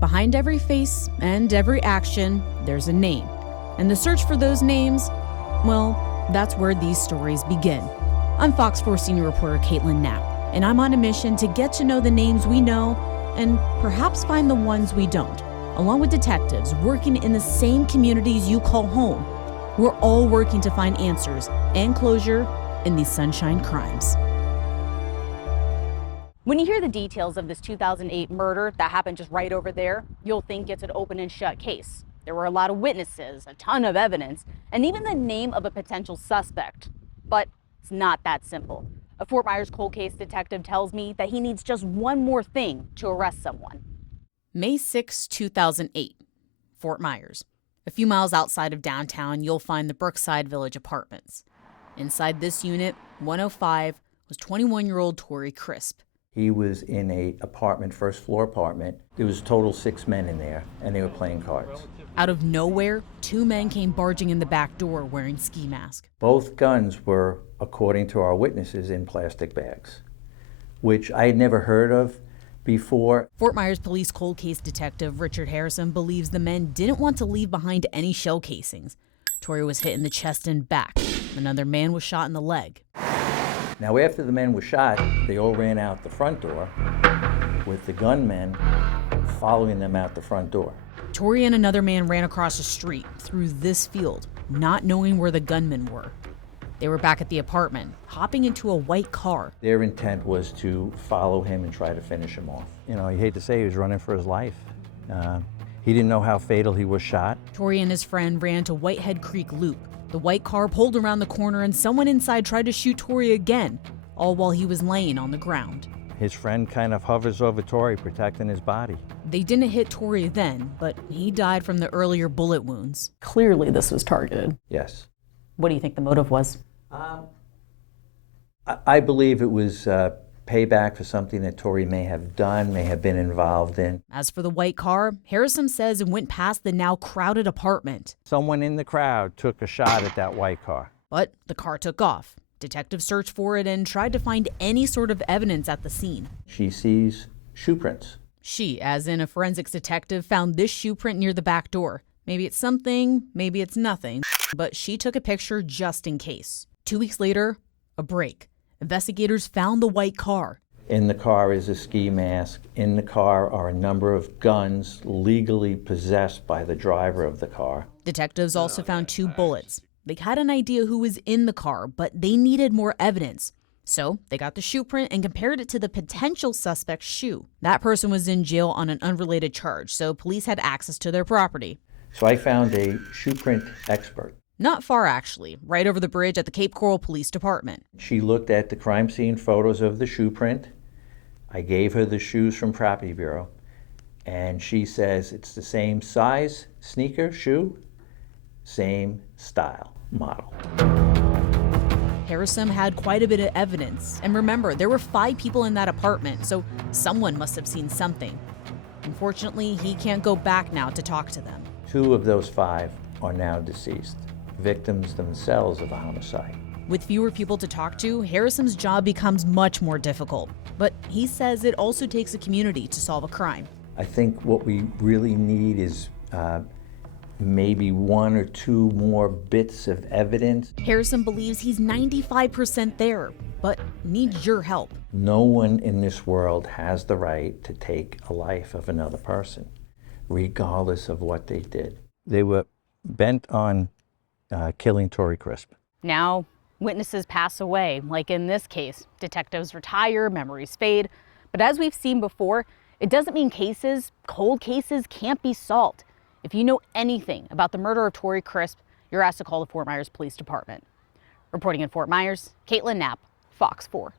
Behind every face and every action, there's a name. And the search for those names, well, that's where these stories begin. I'm Fox 4 senior reporter Caitlin Knapp, and I'm on a mission to get to know the names we know and perhaps find the ones we don't. Along with detectives working in the same communities you call home, we're all working to find answers and closure in these sunshine crimes. When you hear the details of this 2008 murder that happened just right over there, you'll think it's an open and shut case. There were a lot of witnesses, a ton of evidence, and even the name of a potential suspect. But it's not that simple. A Fort Myers cold case detective tells me that he needs just one more thing to arrest someone. May 6, 2008, Fort Myers. A few miles outside of downtown, you'll find the Brookside Village Apartments. Inside this unit, 105, was 21-year-old Torry Crisp. He was in a apartment, first floor apartment. There was a total 6 men in there, and they were playing cards. Out of nowhere, 2 men came barging in the back door wearing ski masks. Both guns were, according to our witnesses, in plastic bags, which I had never heard of before. Fort Myers Police cold case detective Richard Harrison believes the men didn't want to leave behind any shell casings. Torry was hit in the chest and back. Another man was shot in the leg. Now, after the men were shot, they all ran out the front door with the gunmen following them out the front door. Torry and another man ran across the street through this field, not knowing where the gunmen were. They were back at the apartment, hopping into a white car. Their intent was to follow him and try to finish him off. You know, you hate to say he was running for his life. He didn't know how fatal he was shot. Torry and his friend ran to Whitehead Creek Loop. The white car pulled around the corner and someone inside tried to shoot Torry again, all while he was laying on the ground. His friend kind of hovers over Torry, protecting his body. They didn't hit Torry then, but he died from the earlier bullet wounds. Clearly this was targeted. Yes. What do you think the motive was? I believe it was payback for something that Torry may have done, may have been involved in. As for the white car, Harrison says it went past the now crowded apartment. Someone in the crowd took a shot at that white car. But the car took off. Detectives searched for it and tried to find any sort of evidence at the scene. She sees shoe prints. She, as in a forensics detective, found this shoe print near the back door. Maybe it's something, maybe it's nothing, but she took a picture just in case. 2 weeks later, a break. Investigators found the white car. In the car is a ski mask. In the car are a number of guns legally possessed by the driver of the car. Detectives also found 2 bullets. They had an idea who was in the car, but they needed more evidence. So they got the shoe print and compared it to the potential suspect's shoe. That person was in jail on an unrelated charge, so police had access to their property. So I found a shoe print expert. Not far, actually, right over the bridge at the Cape Coral Police Department. She looked at the crime scene photos of the shoe print. I gave her the shoes from Property Bureau, and she says it's the same size, sneaker, shoe, same style, model. Harrison had quite a bit of evidence. And remember, there were 5 people in that apartment, so someone must have seen something. Unfortunately, he can't go back now to talk to them. 2 of those 5 are now deceased, victims themselves of a homicide. With fewer people to talk to, Harrison's job becomes much more difficult. But he says it also takes a community to solve a crime. I think what we really need is maybe 1 or 2 more bits of evidence. Harrison believes he's 95% there, but needs your help. No one in this world has the right to take a life of another person, regardless of what they did. They were bent on killing Torry Crisp. Now, witnesses pass away, like in this case. Detectives retire, memories fade. But as we've seen before, it doesn't mean cold cases can't be solved. If you know anything about the murder of Torry Crisp, you're asked to call the Fort Myers Police Department. Reporting in Fort Myers, Caitlin Knapp, Fox 4.